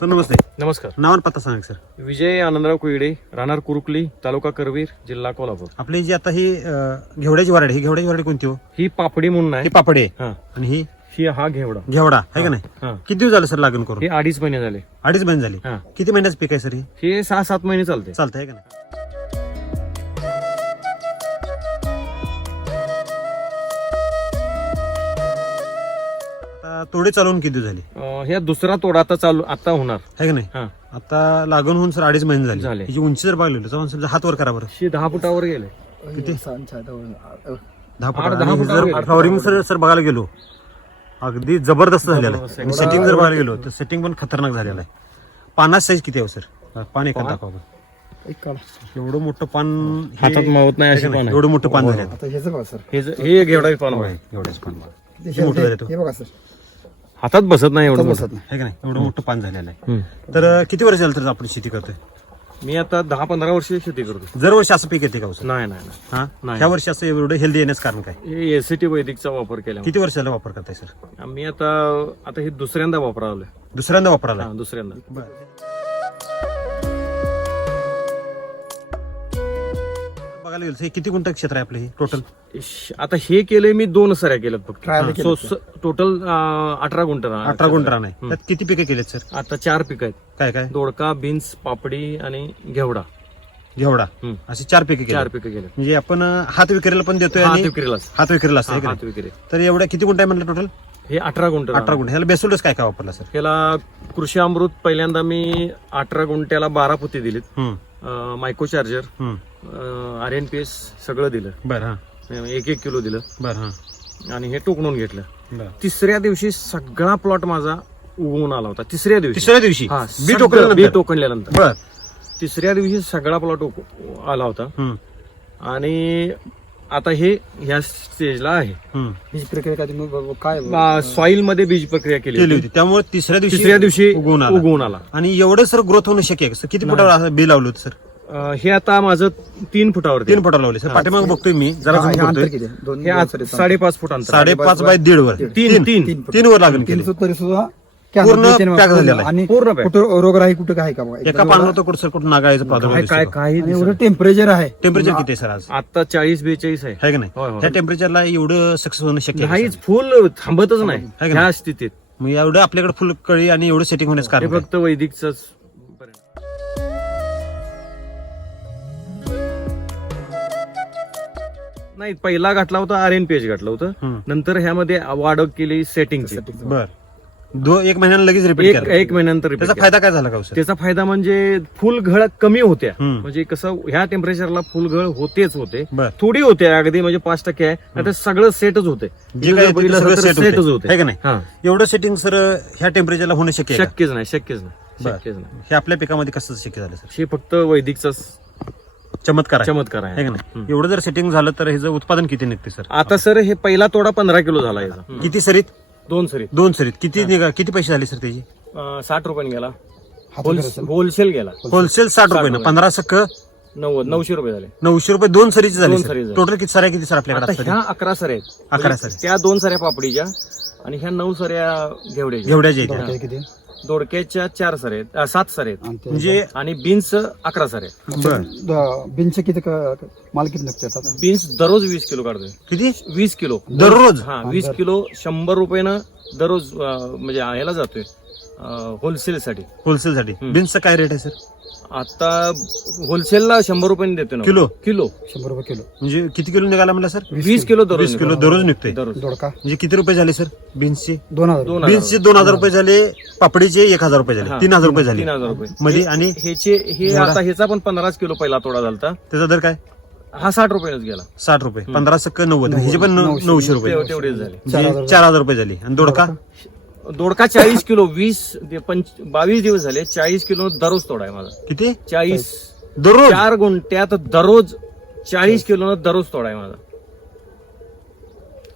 Sir नमस्ते. नमस्कार. नाव आणि पत्ता सांगा सर. विजय आनंदराव कुईडे राहणार कुरुकली तालुका करवीर जिल्हा कोल्हापूर. आपली जी आता ही अं, घेवड्याची वराडी ही घेवड्याची वराडी कोणती हो? ही पापडी म्हणून ही आहे पापडी. आहे हा. आणि ही? ही हा घेवडा. घेवडा आहे का नाही? हा. किती दिवस झाले सर लागण करून? हे अडीच महिने झाले. अडीच महिने झाले. हा. किती महिन्याचं पीक आहे सर हे? हे सहा सात महिने चालते. चालतं आहे का नाही? तोडे चालवून किती झाले? अं, हे दुसरा तोडा आता चालू आता होणार. आहे का नाही? हा. आता लागून होऊन सर अडीच महिने झाले. झाले. उंची जर बघली तर समजा हात वर करा बरं. हे दहा फुटावर गेले. किती? दहा आठ- फुट दहा आणि फुटावर जर गेले. फ्लॉवरिंग सर सर बघायला गेलो. अगदी जबरदस्त झालेलं जबरदस्त आहे. सेटिंग जर बघायला गेलो तर सेटिंग पण खतरनाक झालेलं आहे. पानाच साईज किती आहे हो सर? पान एखाद पान? दाखवा बरं. एवढं मोठं पान हे- हातात मावत नाही पान. एवढं मोठं पान झालं आता ह्याचं बघा सर. हे ज- हे घेवडा पान होय, आहे. एवढंच पान. हे मोठं झालं तो. हे बघा सर. हातात बसत नाही एवढं बसत. नाही. का नाही? एवढं मोठं पान झालेलं आहे. तर किती वर्ष झालं तर आपण शेती करतोय? मी आता दहा पंधरा वर्ष शेती करतो दरवर्षी असं पीक येते का हो नाही नाही नाही. हा? नाही. ह्या वर्षी असं एवढं हेल्दी येण्याचं कारण काय? हे एसीटी वैदिकचा वापर केला किती वर्षाला वापर करताय सर? मी आता आता हे दुसऱ्यांदा वापरावलं दुसऱ्यांदा वापरायला हा दुसऱ्यांदा. बघायला गेलं तर हे किती गुंठ क्षेत्र आहे आपलं हे टोटल आता हे केलंय मी दोन सऱ्या केल्यात फक्त. Trial केलं सो टोटल अठरा गुंठ. अठरा गुंठ रान आहे त्यात किती पिकं केलेत सर? आता चार पिक आहेत. काय काय? दोडका बीन्स पापडी आणि घेवडा. घेवडा. हम्म. असे चार पिकं चार पिकं केले म्हणजे आपण अं, हात विक्रीला पण देतोय हात आणि विक्रीलाच हात विक्रीला असतं हा, का हात नाही? विक्री. तर एवढ्या किती गुंठ आहे म्हटलं टोटल हे अठरा गुंठ. अठरा गुंठ ह्याला बेसोल्डस काय काय वापरला सर? ह्याला कृषी अमृत पहिल्यांदा मी अठरा गुंठ्याला बारा पोती दिलीत. हम्म. मायको चार्जर हम्म. आर एन पी एस सगळं दिलं. बर हा. एक एक किलो दिलं. बर हा. आणि हे टोकणून घेतलं. बर. तिसऱ्या दिवशी सगळा प्लॉट माझा उगवून आला होता. तिसऱ्या दिवशी. तिसऱ्या दिवशी? हा बी सगळं बी टोकल्यानंतर टोकणल्यानंतर. बर. तिसऱ्या दिवशी सगळा प्लॉट आला होता. हम्म. आणि आता हे ह्या स्टेजला आहे. हम्म. ही प्रक्रिया काय तुम्ही ब- काय सॉइलमध्ये बीज प्रक्रिया केली केली होती. होती. त्यामुळे तिसऱ्या दिवशी तिसऱ्या दिवशी उगवून आला. उगवून आला. आणि एवढं सर ग्रोथ होणं शक्य आहे का? सर, किती फुटावर असं बी लावलं होतं सर? अं, हे आता माझं तीन फुटावर तीन फुटावर लावले सर पाठीमाग बघतोय मी जरा हा, zoom हे करतोय. दोन हे आज. साडेपाच फुट अंतर साडेपाच बाय दीड वर तीन तीन तीन वर लागण तीन केली फूट तरी सुद्धा पूर्ण pack पूर्ण. झालेला आहे. आणि पूर्ण pack. कुठं रोगराई कुठं काय का बघा एका पानावर तर कुठं सर कुठं प्रादुर्भाव काय काय. काही आणि एवढं टेम्परेचर आहे टेम्परेचर किती आहे सर आज आता चाळीस बेचाळीस आहे आहे का नाही होय, होय. ह्या टेम्परेचरला एवढं सक्सेस होणं शक्य आहे का, नाहीच? फुल थांबतच नाही आहे का नाही? ह्या स्थितीत मग एवढं आपल्याकडे फुल कळी आणि एवढं सेटिंग होण्याचं हे कारण काय? फक्त वैदिकच नाही पहिला घातला होता आर एन पी एच घातलं होतं. नंतर ह्यामध्ये वाढ केली सेटिंगची बर. दो एक महिन्यानं लगेच रिपीट एक महिन्यानंतर त्याचा. फायदा काय झाला का हो, त्याचा फायदा म्हणजे फुलगळ कमी होत्या. म्हणजे कसं ह्या टेम्परेचरला फुलगळ होतेच होते. थोडी होते अगदी म्हणजे पाच टक्के आहे. आता सगळं सेटच होते. सेटच आहे होते. का नाही? एवढं सेटिंग सर ह्या टेम्परेचरला होणं शक्य? शक्यच नाही शक्यच नाही. शक्यच नाही. हे आपल्या पिकामध्ये कसं शक्य झालं सर हे फक्त वैदिकचा चमत्कार आहे. चमत्कार आहे. आहे का नाही? एवढं जर सेटिंग झालं तर ह्याचं उत्पादन किती निघते सर? आता सर हे पहिला तोडा पंधरा किलो झाला याचा. किती सरीत? दोन सरी दोन सरीत. किती निघा? किती पैसे झाले सर त्याची? साठ रुपयाने गेला. होलसेल गेला. होलसेल साठ रुपये ना. पंधरा सक्क? नव्वद नऊशे रुपये झाले. नऊशे रुपये दोन सरीची झाली दोन सर. सरी झाली. टोटल किती सऱ्या किती सर आपल्याकडे आता असतात ह्या अकरा सऱ्या आहेत. अकरा सऱ्या. त्या दोन सऱ्या पापडीच्या आणि ह्या नऊ सऱ्या घेवड्याच्या. घेवड्याच्या इथे किती? दोडक्याच्या चार सऱ्या आहेत अं, सात सऱ्या आहेत. आणि ते- म्हणजे आणि बीन्स अकरा सऱ्या आहेत. बर. द- बिनचे किती क- माल किती आता? बीन्स दररोज वीस किलो काढतोय. किती? वीस किलो. दररोज? हा वीस किलो शंभर रुपयानं दररोज अं, म्हणजे ह्याला जातोय होलसेल साठी. होलसेल साठी. हम्म. बीन्सचा काय रेट आहे सर आता होलसेलला शंभर रुपयाने देतो ना. किलो? किलो. शंभर रुपये किलो. म्हणजे किती किलो निघाला म्हणला सर? वीस किलो दररोज वीस किलो निघतो. दररोज. दोडका. म्हणजे किती रुपये झाले सर? बीन्सचे? दोन हजार. दोन हजार. बीन्सचे दोन हजार रुपये झाले पापडीचे एक हजार रुपये झाले. तीन हजार रुपये झाले. तीन हजार रुपये. मध्ये आणि ह्याचे हे जेवढा? आता ह्याचा पण पंधराच किलो पहिला तोडा झालता. त्याचा दर काय? हा साठ रुपयानंच गेला. साठ रुपये. पंधरा सक्क नव्वद? ह्याचे पण नऊ- नऊशे. नऊशे रुपये. तेव- तेवढेच झाले. चार हजार म्हणजे चार हजार रुपये झाले. आणि दोडका? दोडका चाळीस किलो वीस पंच बावीस दिवस झाले चाळीस किलो दररोज तोडा आहे माझा. किती? चाळीस. दररोज? चार गुंठ्यात दररोज चाळीस किलो दररोज तोडा आहे माझा.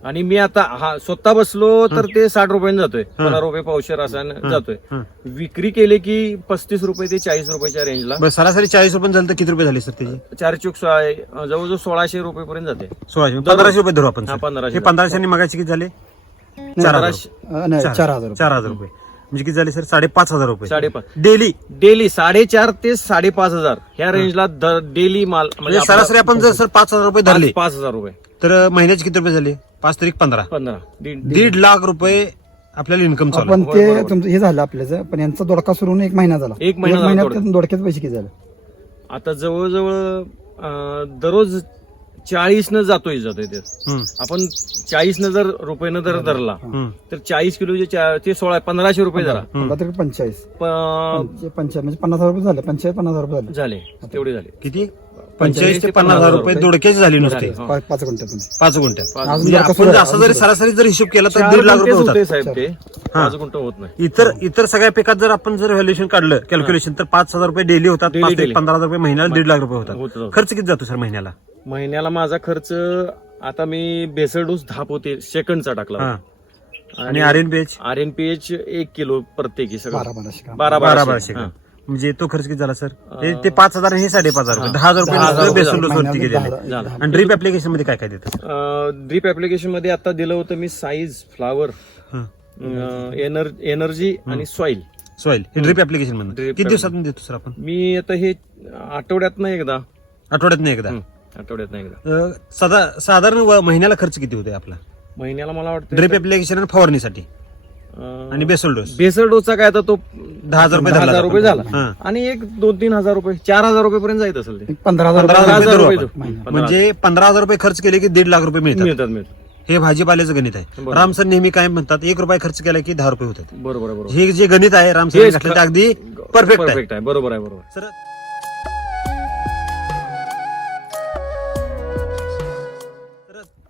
आणि मी आता हा स्वतः बसलो तर ते साठ रुपयाने जातोय. पंधरा रुपये पावशेर असा जातोय. हं. विक्री केली की पस्तीस रुपये ते चाळीस रुपयाच्या रेंजला. बरं सरासरी चाळीस रुपये झाले तर किती रुपये झाले सर त्याचे? चार चूक सोळा- जवळजवळ सोळाशे रुपये पर्यंत जाते. सोळाशे. पंधराशे रुपये धरू आपण हा, सर. पंधराशे हे पंधराशे आणि मगाची किती झाले? चार हजार पंधराशे अं, नाही चार हजार रुपये. चार हजार रुपये. म्हणजे किती झाले सर? साडेपाच हजार रुपये. साडेपाच. डेली? डेली साडेचार ते साडेपाच हजार. ह्या रेंजला डेली माल म्हणजे आपला सरासरी आपण जर सर पाच हजार रुपये धरले. पाच हजार रुपये. तर महिन्याचे किती रुपये झाले? पाच तारीख पंधरा. पंधरा. दीड दीड लाख रुपये आपल्याला इन्कम चालू. होय, ते बरोबर. तुमचं हे झालं आपल्याचं पण यांचा दोडका सुरू होऊन एक महिना झाला. एक महिना झाला दोडका. दोडक्यात पैसे किती झाले? आता जवळजवळ अं, दररोज चाळीस न जातोय जातोय ते. आपण चाळीस न जर रुपयेनं जर धरला. तर चाळीस किलोचे ते सोळा पंधराशे रुपये जरा मला तरी पंचेचाळीस. प- पंचे- पंचे म्हणजे पन्नास हजार रुपये झाले. पंचेचाळीस पन्नास हजार रुपये झाले. झाले. तेवढे झाले. किती? पंचेचाळीस ते पन्नास हजार रुपये दोडक्याचे झाले नुसते. झाले. पाच गुंठ्यात पाच- अजून म्हणजे आपण जर असं सरासरी जर हिशोब केला तर दीड लाख रुपये होते होतात साहेब ते. हा. पाच गुंठ होत नाही. इतर इतर सगळ्या पिकात जर आपण जर व्हॅल्युएशन काढलं कॅल्क्युलेशन तर पाच हजार रुपये डेली होतात Daily, पाच ते daily. पंधरा हजार रुपये महिन्याला दीड लाख रुपये होतं, होतात. होतं. खर्च किती जातो सर महिन्याला? महिन्याला माझा खर्च आता मी बेसळ डोस दहा पोते सेकंडचा टाकला हा. आणि R N P H R N P H एक किलो प्रत्येकी बारा सगळं बाराशे काम बारा बारा बाराशे बाराशे. म्हणजे तो खर्च किती झाला सर? हे ते पाच हजार आणि हे साडेपाच हजार रुपये. हा. दहा हजार रुपये रुपये बेसन झाले. डोस वरती महिन्याला गेलेले दहा- झालं. आणि ड्रीप ऍप्लिकेशनमध्ये काय काय देतं ड्रीप ऍप्लिकेशनमध्ये आता दिलं होतं मी साईज फ्लावर एनर्जी आणि सॉइल सॉइल हे ड्रीप ऍप्लिकेशन Drip किती दिवसातून देतो सर आपण? मी आता हे आठवड्यात एकदा. आठवड्यात नाही एकदा? हं, आठवड्यात ना एकदा. अं, साधा साधारण व- महिन्याला खर्च किती होतोय आपला? महिन्याला मला वाटतं ड्रीप ऍप्लिकेशन आणि फवारणीसाठी. आणि बेसल डोस. बेसळ डोसचा काय आता तो दहा हजार रुपये दहा धरला हजार जातो. रुपये झाला. हा. आणि एक दोन तीन हजार रुपये चार हजार रुपये पर्यंत जायत असेल ते. पंधरा हजार पंधरा रुपये हजार हजार रुपये रुपये धरू महिना. आपण. म्हणजे पंधरा हजार. रुपये खर्च केले की दीड लाख रुपये मिळतात. मिळतात मिळतात. हे भाजीपाल्याचं गणित आहे. बरोबर. राम सर नेहमी काय म्हणतात एक रुपये खर्च केला की दहा रुपये होतात. बरोबर आहे बरोबर हे जे गणित आहे राम हे सर घातलं ते अगदी परफेक्ट आहे. परफेक्ट आहे बरोबर आहे बरोबर सर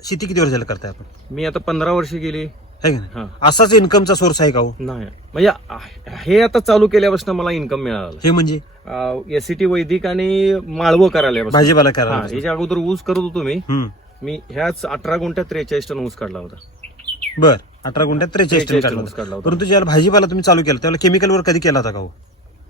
शेती किती वर्ष झालं करताय आपण? मी आता पंधरा वर्ष गेली है का नाही? हा. असाच इन्कमचा सोर्स आहे का हो? नाही. म्हणजे आ- हे आता चालू केल्यापासून मला इन्कम मिळालं हे म्हणजे? एसीटी वैदिक आणि माळवं करायला भाजीपाला हा करायला याच्या अगोदर ऊस करत होतो मी. हम्म. मी ह्याच अठरा गुंठ्यात त्रेचाळीस टन ऊस काढला होता. बर. अठरा गुंठ्यात त्रेचाळीस टन 43 काढला ऊस होता. काढला होता. परंतु ज्याला भाजीपाला तुम्ही चालू केला त्यावेळेला केमिकलवर कधी केला होता का हो?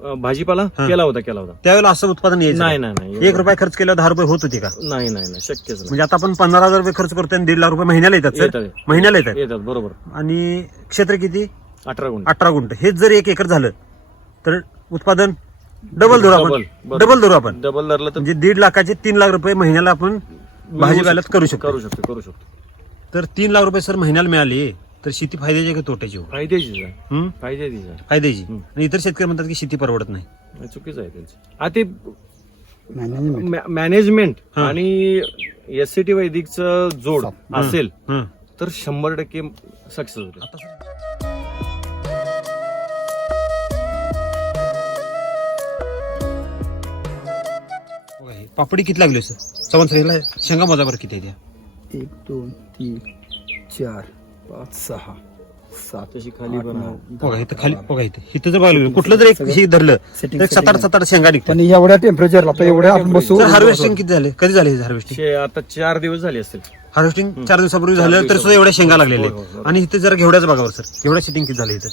अं, भाजीपाला हा. केला होता केला होता. त्यावेळेला असं उत्पादन यायचं नाही? नाही नाही. एक रुपये खर्च केल्यावर दहा रुपये होत होती का? नाही नाही नाही. शक्यच नाही. म्हणजे आता आपण पंधरा हजार रुपये खर्च करतोय आणि दीड लाख रुपये महिन्याला येतात सर? येतात. महिन्याला येतात. येतात बरोबर. आणि क्षेत्र किती? अठरा गुंठ. अठरा गुंठ. हेच जर एक एकर झालं तर उत्पादन डबल धरू आपण. डबल धरू आपण. डबल धरलं तर म्हणजे दीड लाखाचे तीन लाख रुपये महिन्याला आपण भाजीपाल्यात करू शकतो. करू शकतो करू शकतो. तर तीन लाख रुपये सर महिन्याला मिळाले. तर शेती फायद्याची आहे का तोट्याची हो? हम्म? आहे. फायद्याची. हम्म. आणि इतर शेतकरी म्हणतात की शेती परवडत नाही. नाही, चुकीचं आहे त्यांचं. हा ते मॅनेजमेंट मॅ- मॅनेजमेंट हा. आणि एस सी टी वैदिकचं जोड असेल हं. तर शंभर टक्के सक्सेस होते आता सर- बघा हे पापडी किती लागली सर? चव्हाण सर शेंगा मोजा बरं किती आहे त्या? एक दोन तीन चार. पाच सहा सात खाली आठ, बघा इथं खाली बारा. बघा इथं. इथं जर बघायला गेलं, कुठलं जर एक हे धरलं तर एक सात आठ setting. सात आठ शेंगा निघतात. पण एवढ्या टेम्परेचरला तर एवढ्या आपण बसू. सर हार्वेस्टिंग किती झाले? कधी झाले हार्वेस्टिंग शे- आता चार दिवस झाले असतील. हार्वेस्टिंग चार दिवसापूर्वी झालं तर सुद्धा एवढ्या शेंगा लागलेल्या होय, होय, आहेत. होय. आणि इथे जरा घेवड्याचं बघा बरं सर. एवढ्या सिटिंग किती झाली इथं?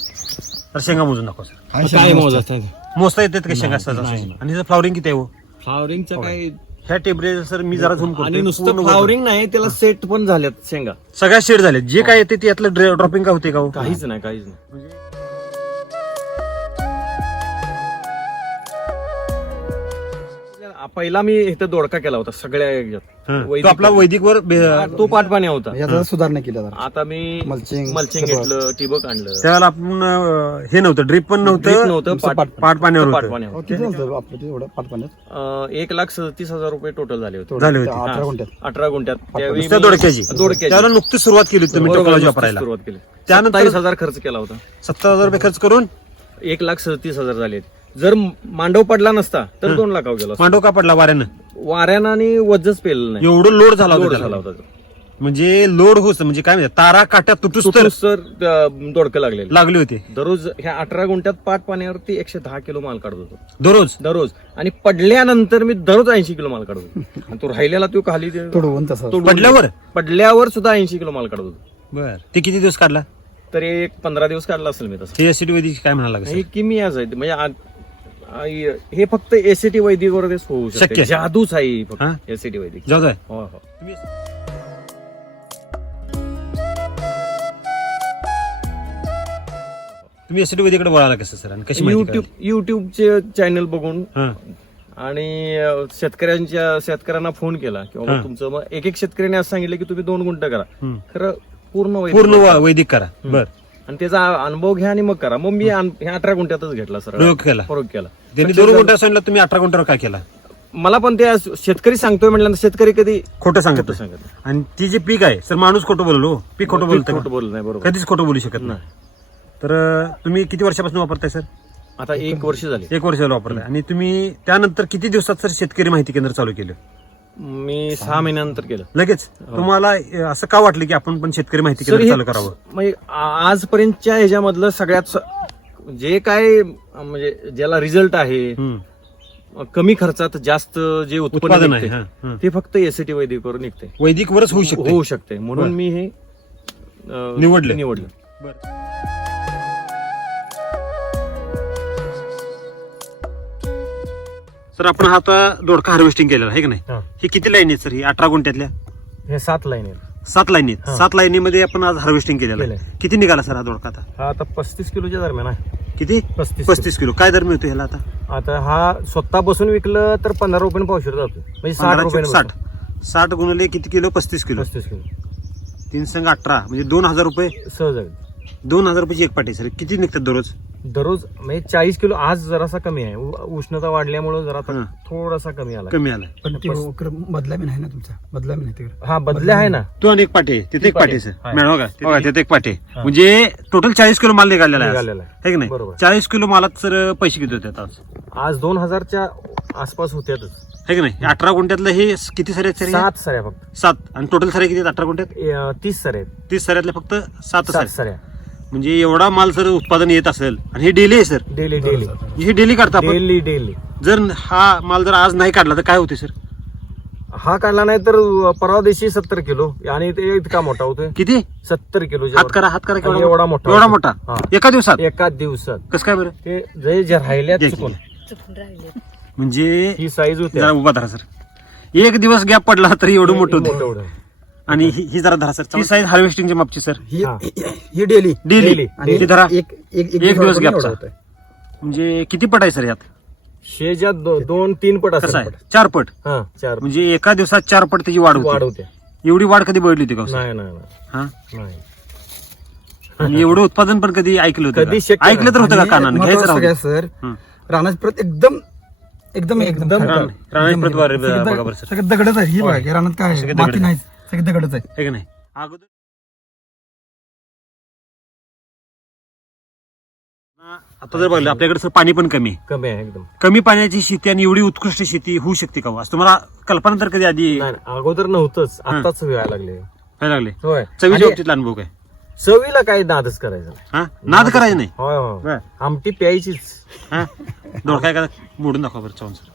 तर शेंगा मोजून दाखवा सर. हा मोजता येतात का शेंगा सहजासहजी? आणि इथं फ्लॉवरिंग किती आहे हो? फ्लावरिंगचं काय ह्या टेम्परेचर सर मी जरा झूम आणि नुसतं फ्लावरिंग नाही त्याला सेट पण झाल्यात शेंगा. सगळ्या शेड झाले जे काय येते ते यातलं ड्रॉपिंग का होते का हो? काहीच नाही काहीच नाही. पहिला मी इथं दोडका केला होता सगळ्या ह्याच्यात. हं. तो वैदिक- आपला वैदिकवर हा, तो पाटपाणी होता. याचा सुधारणा केल्या जरा. आता मी मल्चिंग ठिबक. घेतलं टिबक आणलं. त्यावेळेला आपण अं, हे नव्हतं ड्रिप पण नव्हतं नव्हतं पाट- पाट- पाट पाण्यावर होतं. पाटपाणी हो, होतं किती झालं आपलं ते एवढं पाच पाण्यात? अं, एक लाख सदतीस हजार रुपये टोटल झाले होते. झाले होते. अठरा हा, गुंठ्यात. अठरा गुंठ्यात. त्यावेळी नुसत्या मी- दोडक्याची. दोडक्याची. त्यावेळेला नुकतीच सुरुवात केली होती तुम्ही बरोबर, टेक्नॉलॉजी नुसतीच वापरायला. सुरुवात केली. त्यानंतर- सत्तावीस हजार खर्च केला होता. सत्तर हजार रुपये खर्च करून? एक लाख सदतीस हजार झाले. जर मांडव पडला नसता तर दोन लाखावर गेला असता. मांडव का पडला? वाऱ्यानं? वाऱ्यानं आणि वजच पेलं नाही. एवढं लोड झाला होता त्याला. झाला होता तो. म्हणजे लोड होत म्हणजे काय म्हणतात तारा काट्या तुटूस तर अं, दोडकं लागलेलं. लागली होती. दररोज ह्या अठरा गुंठ्यात पाट पाण्यावरती एकशे दहा किलो माल काढत होतो. दररोज? दररोज. आणि पडल्यानंतर मी दररोज ऐंशी किलो माल काढत होतो. आणि तो राहिलेला तो खाली ते- तुडवून तसं. तोडून पडल्यावर? पडल्यावर सुद्धा ऐंशी किलो माल काढत होतो. बर. ते किती दिवस काढला? तर एक पंधरा दिवस काढला असेल मी तसं. हे वैदिक काय म्हणाला लागलं हे किमियाच आहे म्हणजे आ- हे फक्त एसीटी वैदिक वर होऊ शकते आहे. जादूच आहे ही हा? फक्त एसीटी वैदिक जाऊ दे. हो हो तुम्ही एसटी वैदिकडे वळाला कसं सर आणि कशी माहिती युट्यूब युट्यूबचे चॅनल बघून हा आणि अं, शेतकऱ्यांच्या शेतकऱ्यांना फोन केला किंवा हा. तुमचं मग एक एक शेतकऱ्याने असं सांगितलं की तुम्ही दोन गुंठ करा हम्म. खरं पूर्ण वैदिक पूर्ण. वा- वैदिक करा बर आणि त्याचा अनुभव घ्या आणि मग करा. मग मी अन- हे अठरा गुंठ्यातच घेतला सर प्रयोग केला. प्रयोग केला. त्यांनी दोन गुंठा सांगितलं तुम्ही अठरा गुंठावर काय केला? मला पण ते आज शेतकरी सांगतोय म्हटल्यानंतर शेतकरी कधी खोटं सांगत सांगत नाही. आणि ती जे पीक आहे सर माणूस खोटं बोललो पीक खोटं बोलतं खोटं का? बोलत नाही बरोबर. कधीच खोटं बोलू शकत नाही. तर अं, तुम्ही किती वर्षापासून वापरताय सर? आता एक वर्ष झाली. एक वर्ष झालं वापरलाय. आणि तुम्ही त्यानंतर किती दिवसात सर शेतकरी माहिती केंद्र चालू केलं? मी सहा महिन्यानंतर केलं लगेच तुम्हाला अं, असं का वाटलं की आपण पण शेतकरी माहिती सर केंद्र हे चालू करावं म्हणजे आ- आजपर्यंतच्या ह्याच्यामधलं सगळ्यात स- जे काय अं, म्हणजे ज्याला रिझल्ट आहे हम्म. कमी खर्चात जास्त जे उत्पादन आहे निघते, हा, हा. ते फक्त एसीटी वैदिकवर निघते वैदिक वरच होऊ शकते होऊ शकते म्हणून बरं. मी हे अं, निवडलं. निवडलं बरं. सर आपण हा आता दोडका हार्वेस्टिंग केलेला आहे का नाही? हा. किती लाईन आहेत सर? ही अठरा गुंठ्यातल्या? हे सात लाईन आहेत. सात लाईनी आहेत. सात लाईनीमध्ये आपण आज हार्वेस्टिंग केलेलं आहे. किती निघाला सर हा दोडका आता? हा आता पस्तीस किलोच्या दरम्यान आहे. किती? पस्तीस पस्तीस किलो. काय दर मिळतो ह्याला आता? आता हा स्वतः बसून विकलं तर पंधरा रुपयाने पावशेर जातो म्हणजे साठ साठ. साठ गुणले किती किलो? पस्तीस किलो. पस्तीस किलो. तीन संघ अठरा. म्हणजे दोन हजार रुपये? सहज आहे. दोन हजार रुपयाची एक पाटी सर. किती निघतात दररोज? दररोज म्हणजे चाळीस किलो आज जरासा कमी आहे. उ- उष्णता वाढल्यामुळे जरा आता हा. थोडासा कमी आला. कमी आलाय. पण ते वक्र मधला बी नाही ना तुमचा? मधला बी नाही तिकडे? हा बदल्या आहे ना. तो आणि एक पाटी आहे. तिथे एक पाटी आहे. सर आहे. मॅडम बघा तिथे बघा एक- तिथे एक पाटी आहे. हा. म्हणजे टोटल चाळीस किलो माल निघालेला आहे आज. निघालेला आहे. है की नाही? बरोबर. चाळीस किलो मालात सर पैसे किती होतात आज? आज दोन हजारच्या आसपास होत्यातच. है की नाही? अठरा गुंठ्यातलं हे स- किती सर आहेत सर? सात सऱ्या फक्त. सात. आणि टोटल सर किती आहेत? अठरा गुंठ्यात? ए, अं, तीस सऱ्या आहेत. तीस सऱ्यातले फक्त सात सात सर. सऱ्या. म्हणजे एवढा माल सर उत्पादन येत असेल. आणि हे डेली आहे सर. डेली डेली हे डेली काढता आपण? डेली डेली जर हा माल जर आज नाही काढला तर काय होते सर? हा काढला नाही तर परवा दिवशी सत्तर किलो. आणि ते इतका मोठा होतोय. किती? सत्तर किलो हात करा हात करा केवढा एवढा मोठा एवढा होता. मोठा. हा. एका दिवसात? एका दिवसात. कसं काय बरं? ते जे जे. चुकून. चुकून राहिले. म्हणजे ही साईज होती जरा उभा धरा सर. एक दिवस गॅप पडला तर एवढं मोठं होतं होतं. आणि ही ही जरा धरा सर ही साईज हार्वेस्टिंगच्या मापची सर ही हा. ही डेली डेली. आणि ही धरा एक एक एक दिवस. होतंय. म्हणजे किती पट आहे सर यात शेजा दो- दोन तीन पट कसं असेल आहे चार पट हा चार म्हणजे एका दिवसात चार पट त्याची वाढ वाढ होती होते एवढी वाढ कधी बघितली होती का हो, सर नाही नाही नाही. हा नाही आणि एवढं उत्पादन पण कधी ऐकलं होतं कधी का? शक्य नाही. ऐकलं तर होतं का कानानं घ्यायचं राहू दे. सर हं. रानाची प्रत एकदम एकदम एकदम. रान- रानाची प्रत सर. सगळं दगडच आहे ही बघा की रानात काय आहे सगळे माती दगडच नाही सगळे दगडच आहे. है की नाही? अगोदर आता जर बघलं आपल्याकडे सर पाणी पण कमी आहे. कमी आहे एकदम. कमी पाण्याची शेती आणि एवढी उत्कृष्ट शेती होऊ शकते का हो? असं तुम्हाला कल्पना तर कधी आधी नाही नाही, अगोदर नव्हतंच. आताच व्हायला लागले. व्हायला लागले. होय. चवीच्या आणि बाबतीतला अनुभव काय? चवीला काही नादच करायचा नाही. हा? नाद करायचं नाही? होय होय. बरं. आमटी प्यायचीच. हा? दोडका एखादा मोडून दाखवा बरं चावून सर.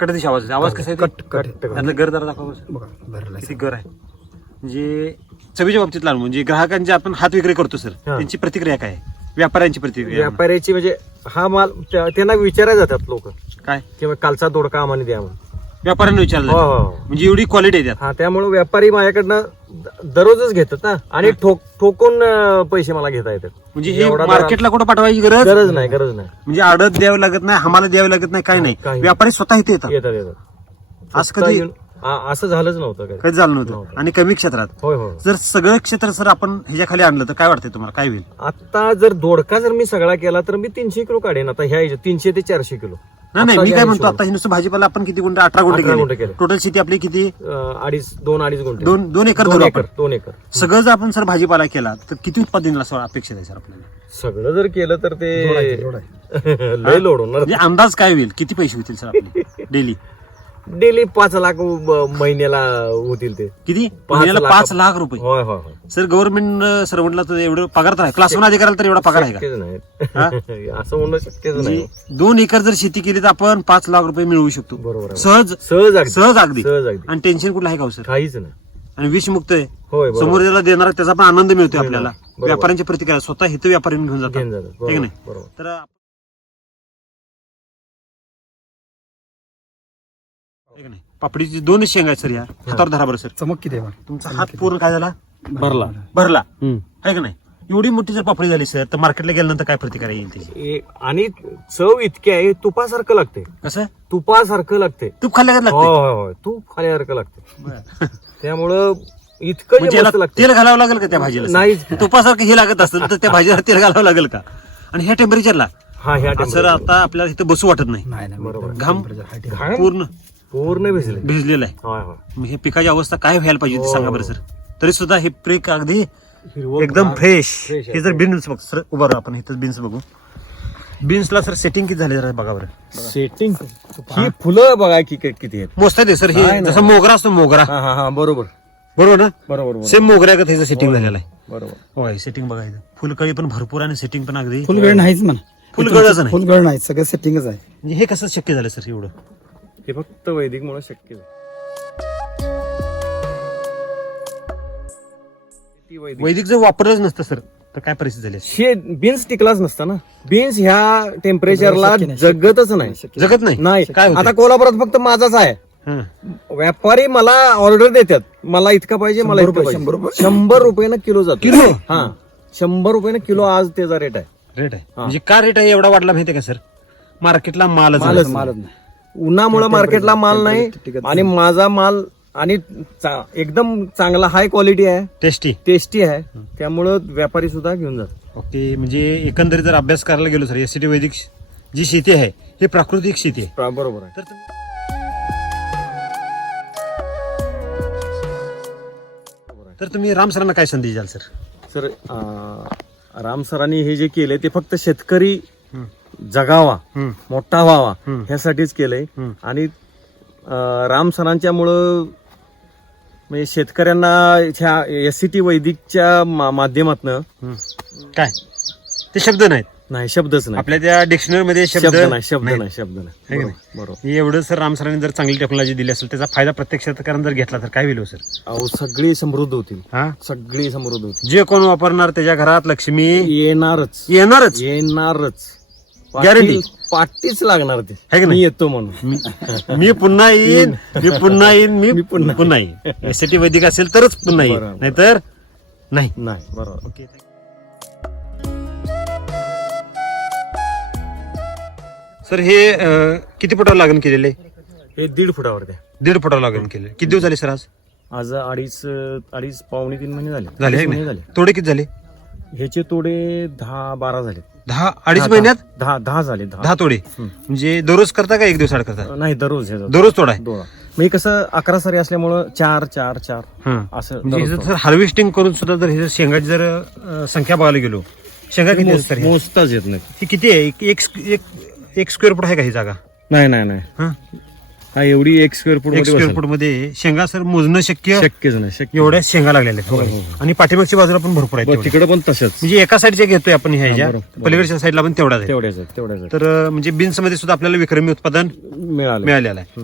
कडे दिशा आवाज. आवाज कसा आहे कट कट त्यातलं घर जरा दाखवा बरं सर. बघा भरला किती घर आहे म्हणजे चवीच्या बाबतीतला अनुभव म्हणजे ग्राहकांचे आपण हात विक्री करतो सर हा. त्यांची प्रतिक्रिया काय आहे? व्यापाऱ्यांची प्रतिक्रिया व्यापाऱ्याची म्हणजे हा माल त्या- त्यांना विचारायला जातात लोक काय किंवा कालचा दोडका आम्हाला द्या म्हणून व्यापाऱ्यांना विचारलं हो जातं. हो. म्हणजे एवढी क्वालिटी आहे त्यात. हा त्यामुळे व्यापारी माझ्याकडनं द- दररोजच घेतात ना. आणि ठोक ठोकून अं, पैसे मला घेता येतात. म्हणजे हे एवढा मार्केटला कुठं पाठवायची गरज? गरज नाही गरज नाही. म्हणजे आडत द्यावं लागत नाही आम्हाला द्यावं लागत नाही काय नाही. काही. व्यापारी स्वतः इथे येतात. येतात येतात. असं कधी येऊन- आ- असं झालंच नव्हतं कधी. झालं नव्हतं? नव्हतं. आणि कमी क्षेत्रात? होय होय. जर सगळं क्षेत्र सर आपण ह्याच्या खाली आणलं तर काय वाटतंय तुम्हाला? काय होईल? आता जर दोडका जर मी सगळा केला तर मी तीनशे किलो काढेन आता ह्या ह्याच्यात तीनशे ते चारशे किलो. नाही नाही आता मी काय म्हणतो हिशोबाने. आता हे नुसतं भाजीपाला आपण किती गुंठे? अठरा गुंठे अठरा गुंठे केले. केले. टोटल शेती आपली किती? अं, अडीच दोन अडीच गुंठे. दोन दोन एकर दोन धरू एकर आपण दोन एकर. सगळं जर आपण सर भाजीपाला केला तर किती उत्पादन असं अपेक्षित आहे सर आपल्याला? सगळं जर केलं तर ते लय लोड होणार. म्हणजे अंदाज काय होईल? किती पैसे होतील सर आपले? डेली? डेली पाच लाख ब- महिन्याला होतील ते. किती? महिन्याला लाख- पाच लाख रुपये. होय होय होय. सर गव्हर्नमेंट सर्वंटला तर एवढं पगार तर आहे. क्लास वन अधिकाऱ्याला तर एवढा पगार आहे का? शक्यच नाही. असं म्हणणं शक्यच नाही. म्हणजे दोन एकर जर शेती केली तर आपण पाच लाख रुपये मिळवू शकतो. बरोबर आहे. सहज सहज अगदी. सहज अगदी. सहज अगदी. आणि टेन्शन कुठलं आहे का हो सर? काहीच नाही. आणि विषमुक्त आहे. होय बरोबर. समोर ज्याला देणार त्याचा पण आनंद मिळतोय. आपल्याला. बरोबर. व्यापाऱ्यांची प्रतिक्रिया स्वतः हित व्यापारी घेऊन घेऊन जातात. जातात ठीक बरोबर नाही? बरोबर. तर नाही? पापडीची दोनच शेंगा आहेत सर या. हातावर धरा बरं सर. चमक किती आहे बघा. तुमचा हात पूर्ण काय झाला? भरला. भरला. हम्म. आहे का नाही? एवढी मोठी जर पापडी झाली सर तर मार्केटला गेल्यानंतर काय प्रतिकार येईल त्याची ए- आणि चव इतकी आहे तुपासारखं लागते. कसं? तुपासारखं लागते. तूप खाल्ल्या होय लागते? होय होय तूप खाल्यासारखं लागते. त्यामुळं इतकं म्हणजे जे याला मस्त लागते. तेल घालावं लागेल का त्या भाजीला नाही तुपासारखं हे लागत असेल तर त्या भाजीला तेल घालावं लागेल का? आणि ह्या टेम्परेचरला हा ह्या सर temperature. आता आपल्याला इथं बसू वाटत नाही. नाही नाही बरोबर. घाम घाम पूर्ण. पूर्ण भिजले. भिजलेला आहे. होय होय. मग हे पिकाची अवस्था काय व्हायला पाहिजे ते हो. सांगा बरं सर. तरी सुद्धा हे पीक अगदी हिरवं एकदम गार- फ्रेश fresh आहे. हे जर बीन्स बघ सर उभा राहा आपण इथं बीन्स बघू. बीन्सला सर सेटिंग किती झाले जरा बघा बरं. सेटिंग ही? फुलं बघा की कि- किती आहेत. मोजता येते सर हे नाही, नाही. जसं मोगरा असतो मोगरा. हा हा हा बरोबर. बरोबर ना? बरोबर बरोबर. सेम मोगऱ्यागत ह्याचं सेटिंग झालेलं आहे. बरोबर. होय सेटिंग बघायचं फुलकळी पण भरपूर आणि सेटिंग पण अगदी फुलगळ नाहीच म्हणा. फुलगळच नाही. फुलगळ नाही सगळं सेटिंगच आहे. म्हणजे हे कसं शक्य झालं सर एवढं? हे फक्त वैदिक मुळे शक्य आहे. ती वैदिक वैदिक जर वापरलंच नसतं सर तर काय परिस्थिती झाली असती? शे बीन्स टिकलाच नसता ना बीन्स ह्या टेम्परेचरला शक्य नाही. जगतच नाही जगत नाही नाही काय? आता कोल्हापुरात फक्त माझाच आहे हं. व्यापारी मला ऑर्डर देतात मला इतका पाहिजे मला इतका रुपये, पाहिजे शंभर रुपये. शंभर रुपयानं किलो जातो किलो? हा शंभर रुपयानं किलो आज त्याचा रेट आहे रेट आहे. म्हणजे का रेट आहे एवढा वाढला माहितीये का सर मार्केटला मालच मालच नाही. मालच नाही उन्हामुळे मार्केटला माल नाही. आणि माझा माल आणि चा- एकदम चांगला हाय क्वालिटी आहे. टेस्टी टेस्टी आहे. त्यामुळं व्यापारी सुद्धा घेऊन जातात. ओके म्हणजे एकंदरीत जर अभ्यास करायला गेलो सर एस वैदिक जी शेती आहे ही प्राकृतिक शेती आहे. बरोबर आहे. तर तुम्ही- तर तुम्ही राम सरांना काय संदेश द्याल सर? सर राम सरांनी हे जे केलंय ते फक्त शेतकरी. जगावा. मोठा व्हावा. ह्यासाठीच केलंय. आणि राम सरांच्या मुळं म्हणजे शेतकऱ्यांना ह्या एस सी टी वैदिकच्या माध्यमातन. काय? ते शब्द नाहीत. नाही शब्दच नाही. आपल्या त्या डिक्शनरी मध्ये शब्द शब्द नाही शब्द. नाही शब्द नाही. बरोबर, एवढं सर राम सरांनी जर चांगली टेक्नॉलॉजी दिली असेल त्याचा फायदा प्रत्येक शेतकऱ्यांना जर घेतला तर काय होईल हो सर? अहो सगळी समृद्ध होतील. हा? सगळी समृद्ध होतील. जे कोण वापरणार त्याच्या घरात लक्ष्मी येणारच. येणारच. येणारच. पाठी- पाठीच लागणार ते. है की नाही? मी येतो म्हणून. मी- मी पुन्हा येईन मी पुन्हा येईन मी मी पुन्हा- पुन्हा येईन. एसटी वैदिक असेल तरच पुन्हा येईल बरोबर. नाहीतर नाही. नाही बरोबर. ओके सर हे अं, किती फुटावर लागण केलेले? हे दीड फुटावरती आहे. दीड फुटावर लागण केले किती दिवस झाले सर आज? आज अडीच अडीच पावणे तीन महिने झाले. झाले अडीच है की महिने नाही? झाले. तोडे किती झाले? ह्याचे तोडे दहा बारा झाले दहा अडीच दहा- महिन्यात? दहा दहा झाले दहा. दहा तोडे. म्हणजे दररोज करता का एक दिवस आड करता? नाही दररोज हे दररोज तोडाय म्हणजे कसं अकरा सारी असल्यामुळं चार चार चार. हं. असं म्हणजे जर हार्वेस्टिंग करून सुद्धा जर हे जर शेंगाची जर अं, संख्या बघायला गेलो शेंगा किती सर हे? मोजताच येत नाही ही किती आहे? एक- एक एक एक स्क्वेअर फूट आहे का ही जागा? नाही नाही नाही. हं? हा एवढी एक स्क्वेअर फूट एक स्क्वेअर. फूटमध्ये शेंगा सर मोजणं शक्य शक्यच नाही शक्य एवढ्या शेंगा लागलेल्या आहेत हो, बघा. हो, हो. आणि पाठीमागच्या बाजूला पण भरपूर आहेत तेवढ्या. तिकडे पण तशाच म्हणजे एका साईडच्या घेतोय आपण ह्याच्या बरोबर. पलीकडच्या साईडला पण तेवढाच आहे तेवढ्याच आहेत तेवढ्याच आहेत. तर अं, म्हणजे बीन्समध्ये सुद्धा आपल्याला विक्रमी उत्पादन मिळालं मिळालेलं आहे.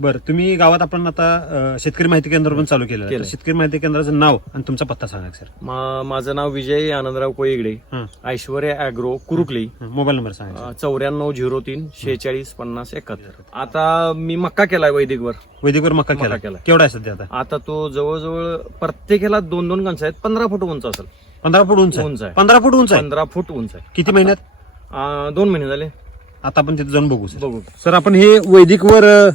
बरं तुम्ही गावात आपण आता अं, शेतकरी माहिती केंद्र पण चालू केलं आहे. तर केलंय. शेतकरी माहिती केंद्राचं नाव आणि तुमचा पत्ता सांगा सर. मा- माझं नाव विजय आनंदराव कोयगडे. हं. Aishwarya agro Kurukali. Mobile number सांगा. चौऱ्याण्णव झिरो तीन शेहेचाळीस पन्नास एकाहत्तर. आता मी मक्का केलाय वैदिकवर. वैदिकवर मका मका केला केलाय. केवढा आहे सध्या आता? आता तो जवळजवळ प्रत्येकाला दोन दोन कणसं आहेत पंधरा फूट उंच असेल. पंधरा फूट उंच उंच आहे. आहे. पंधरा फूट उंच आहे? पंधरा फूट उंच आहे. किती महिन्यात? दोन महिने झाले. आता आपण तिथे जाऊन बघू सर. बघू. सर आपण हे वैदिकवर अं,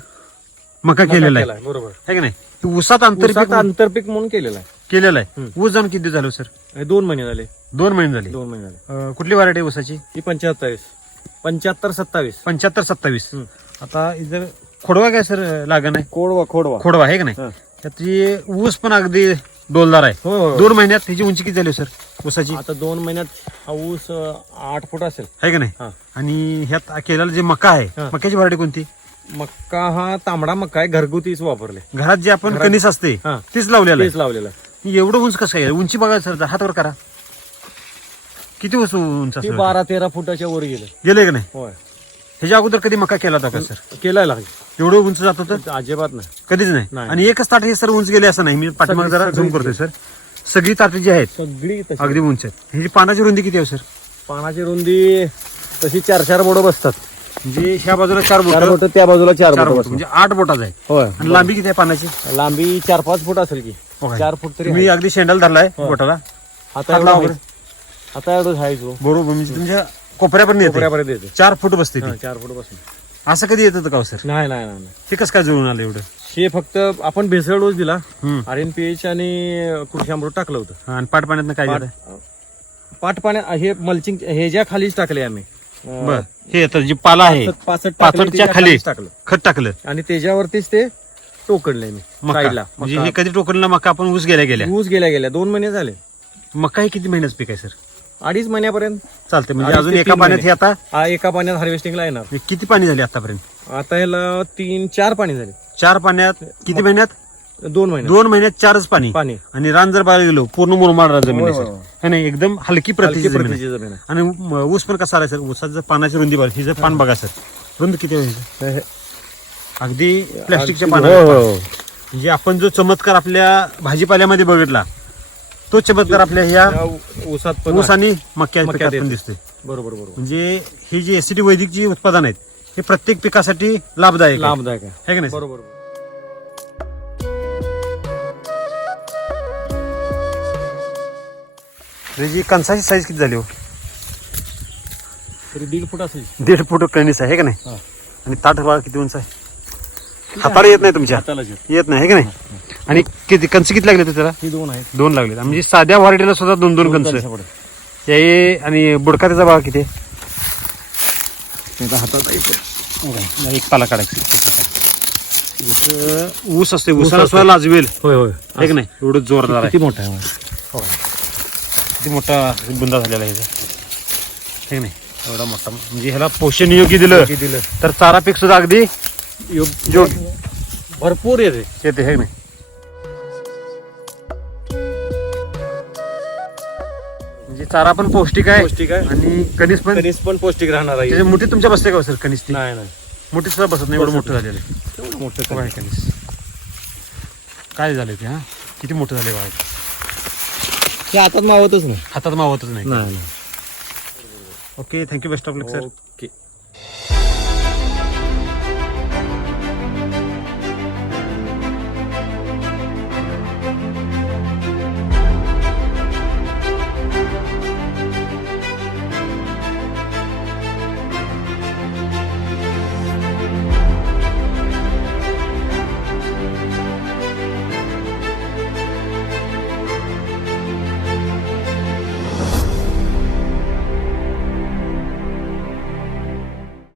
मका केलेला आहे. बरोबर. है की नाही? तू ऊसात आंतरपीक ऊसात आंतरपीक म्हणून केलेला आहे. केलेला आहे. हं. ऊस जाऊन किती झालं सर? हे दोन महिने झाले. दोन महिने झाले. दोन महिने झाले. अं, कुठली व्हरायटी ऊसाची? ही पंच्याहत्तावीस. पंच्याहत्तर सत्तावीस. पंच्याहत्तर सत्तावीस. हं. आता जर खोडवा काय सर लागण आहे? खोडवा खोडवा. खोडवा आहे का नाही? हं. त्याची ऊस पण अगदी डोलदार आहे. हो, हो. दोन महिन्यात त्याची उंची किती झाली सर ऊसाची? आता दोन महिन्यात हा ऊस अ, आठ फूट असेल. आहे का नाही? हा. आणि ह्यात केलेला जे मका आहे हा. मक्याची व्हरायटी कोणती? मक्का हा तांबडा मक्का आहे घरगुतीच वापरले. घरात जे आपण घरात- कणीस असते हा. तीच लावलेलं तेच लावलेलं आहे. आहे एवढं उंच कसं आहे? उंची बघा सर हात वर करा. किती उंच उंच ती असेल? बारा तेरा फुटाच्या वर गेलं. गेले का नाही? होय. ह्याच्या अगोदर कधी मका केला होता का सर? केलाय लागेल. एवढं उंच जात होतं? अजिबात नाही. कधीच नाही? नाही. आणि एकच ताट हे सर उंच गेले असं नाही. मी पाठीमाग सगळी- जरा झूम सगळी करतोय सर. सगळी ताटे जी आहेत सगळी तशी. अगदी उंच आहेत. ह्याची पानाची रुंदी किती आहे सर? पानाची रुंदी तशी चार चार बोडं बसतात. म्हणजे ह्या बाजूला चार चार बोट बोट त्या बाजूला चार चार बोट बोट. म्हणजे आठ बोटाच आहे. होय. आणि लांबी किती आहे पानाची लांबी चार पाच फूट असेल की. चार फूट तरी तुम्ही अगदी शेंडल धरलाय. बोटाला. आता एवढं? आहे. आता एवढं आहे जो बरोबर म्हणजे तुमच्या कोपऱ्यापर्यंत येते. कोपऱ्यापर्यंत येते. चार फूट बसते ती. हा, चार फूट बसून असं कधी येतं का हो सर? नाही नाही नाही नाही. ते कसं काय जुळून आलं एवढं? हे फक्त आपण भेसळ डोस दिला हम्म. आर एन पी एच आणि कृषी अमृत टाकलं होतं. आणि पाट पाण्यात काय पाट येतं पाट पाण्यात हे मल्चिंग हे ज्या खालीच टाकले आम्ही. बर. हे येतं जे पाला आहे पाचटच्या त्याच्याखाली टाकलं. खत टाकलं. आणि त्याच्यावरतीच ते टोकडले मी मका. साईडला म्हणजे हे कधी टोकनला मका आपण ऊस गेल्या गेल्या? ऊस गेल्या गेल्या दोन महिने झाले. मका हे किती महिन्याच पीक आहे सर? अडीच महिन्यापर्यंत. चालते म्हणजे अजून एका पाण्यात हे आता एका पाण्यात हार्वेस्टिंगला येणार. किती पाणी झाले आतापर्यंत? आता ह्याला तीन चार पाणी झाले. चार पाण्यात किती महिन्यात? दोन महिने दोन महिन्यात चारच पाणी पाणी आणि रान जर बाहेर गेलो पूर्ण मुरमाड जमीन आहे होय, सर होय. है नाही एकदम हलकी प्रतीची जमीन आहे. प्रतीची जमीन आहे. आणि म- ऊस पण कसा आहे सर ऊसाचं जर पानाची रुंदी बघा हिचं पान बघा सर रुंद किती आहे हिचं? अगदी प्लॅस्टिकच्या हो, पाना हो, हो. म्हणजे आपण जो चमत्कार आपल्या भाजीपाल्यामध्ये बघितला तो चमत्कार आपल्या ह्या या ऊसात पण ऊस आणि मक्या मक्यात पिकात पण येते. दिसतोय बरोबर बरोबर म्हणजे ही जी एसिडी वैदिक जी उत्पादन आहेत हे प्रत्येक पिकासाठी लाभदायक आहे लाभदायक आहे है का नाही सर? बरोबर जी कणसाची साईज किती झाली हो? तरी दीड फूट असेल. दीड फूट कणीस आहे है का नाही? हा. आणि ताट बघा किती उंच आहे? हाताला येत नाही तुमच्या? हाताला. येत नाही. है का नाही? आणि किती कंच किती लागले होते त्याला? ही दोन आहेत. दोन लागले म्हणजे साध्या व्हरायटीला सुद्धा दोन दोन कंच कंचापुढे. हे आणि बुडका त्याचा बघा किती आहे? त्याचा हातात आहे. बघा, एक पाला काढायचा. ऊस असते ऊसाला सुद्धा लाजवेल. होय होय. है का नाही? एवढं जोरदार आहे. किती मोठा आहे? किती मोठा बुंदा झालेला आहे हे का नाही एवढा मोठा म्हणजे ह्याला पोषण योग्य दिलं दिलं. तर चारा पीक सुद्धा अगदी योग्य भरपूर येते. येते हे नाही. म्हणजे चारा पण पौष्टिक आहे पौष्टिक आहे. आणि कणीस पण कणीस पण पौष्टिक राहणार आहे. मुठी तुमच्या बसते का हो सर कणीस ती? नाही नाही. मोठी सुद्धा बसत नाही एवढं मोठं झालेलं आहे. एवढं मोठं हे कणीस. काय झालं ते हा? किती मोठं झाले बघा ते हातात मावतच नाही. हातात मावतच नाही. नाही okay thank you best of luck sir